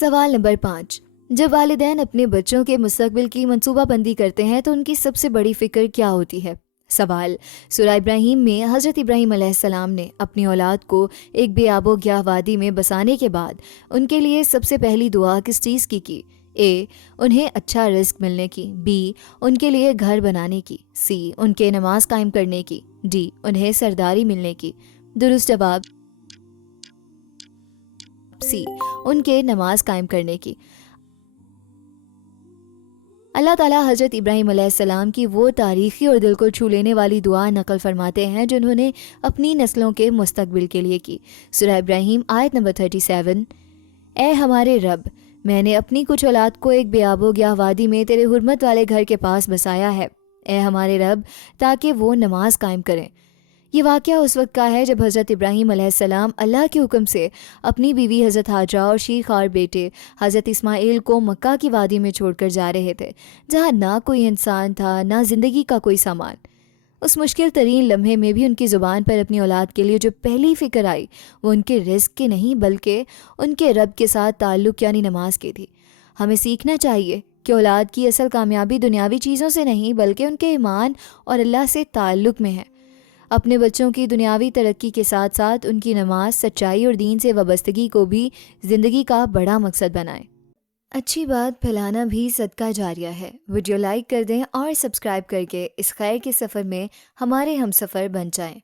سوال نمبر 5۔ جب والدین اپنے بچوں کے مستقبل کی منصوبہ بندی کرتے ہیں تو ان کی سب سے بڑی فکر کیا ہوتی ہے؟ سوال۔ سورہ ابراہیم میں حضرت ابراہیم علیہ السلام نے اپنی اولاد کو ایک بے آب و گیاہ وادی میں بسانے کے بعد ان کے لیے سب سے پہلی دعا کس چیز کی؟ اے، انہیں اچھا رزق ملنے کی، بی، ان کے لیے گھر بنانے کی، سی، ان کے نماز قائم کرنے کی، ڈی، انہیں سرداری ملنے کی۔ درست جواب سی، ان کے نماز قائم کرنے کی۔ اللہ تعالیٰ حضرت ابراہیم علیہ السلام کی وہ تاریخی اور دل کو چھو لینے والی دعا نقل فرماتے ہیں جو انہوں نے اپنی نسلوں کے مستقبل کے لیے کی۔ سورہ ابراہیم آیت نمبر 37۔ اے ہمارے رب، میں نے اپنی کچھ اولاد کو ایک بے آب و گیاہ وادی میں تیرے حرمت والے گھر کے پاس بسایا ہے، اے ہمارے رب، تاکہ وہ نماز قائم کریں۔ یہ واقعہ اس وقت کا ہے جب حضرت ابراہیم علیہ السلام اللہ کے حکم سے اپنی بیوی حضرت حاجرہ اور شیخ اور بیٹے حضرت اسماعیل کو مکہ کی وادی میں چھوڑ کر جا رہے تھے، جہاں نہ کوئی انسان تھا، نہ زندگی کا کوئی سامان۔ اس مشکل ترین لمحے میں بھی ان کی زبان پر اپنی اولاد کے لیے جو پہلی فکر آئی وہ ان کے رزق کی نہیں بلکہ ان کے رب کے ساتھ تعلق یعنی نماز کی تھی۔ ہمیں سیکھنا چاہیے کہ اولاد کی اصل کامیابی دنیاوی چیزوں سے نہیں بلکہ ان کے ایمان اور اللہ سے تعلق میں ہے۔ اپنے بچوں کی دنیاوی ترقی کے ساتھ ساتھ ان کی نماز، سچائی اور دین سے وابستگی کو بھی زندگی کا بڑا مقصد بنائیں۔ اچھی بات پھیلانا بھی صدقہ جاریہ ہے۔ ویڈیو لائک کر دیں اور سبسکرائب کر کے اس خیر کے سفر میں ہمارے ہم سفر بن جائیں۔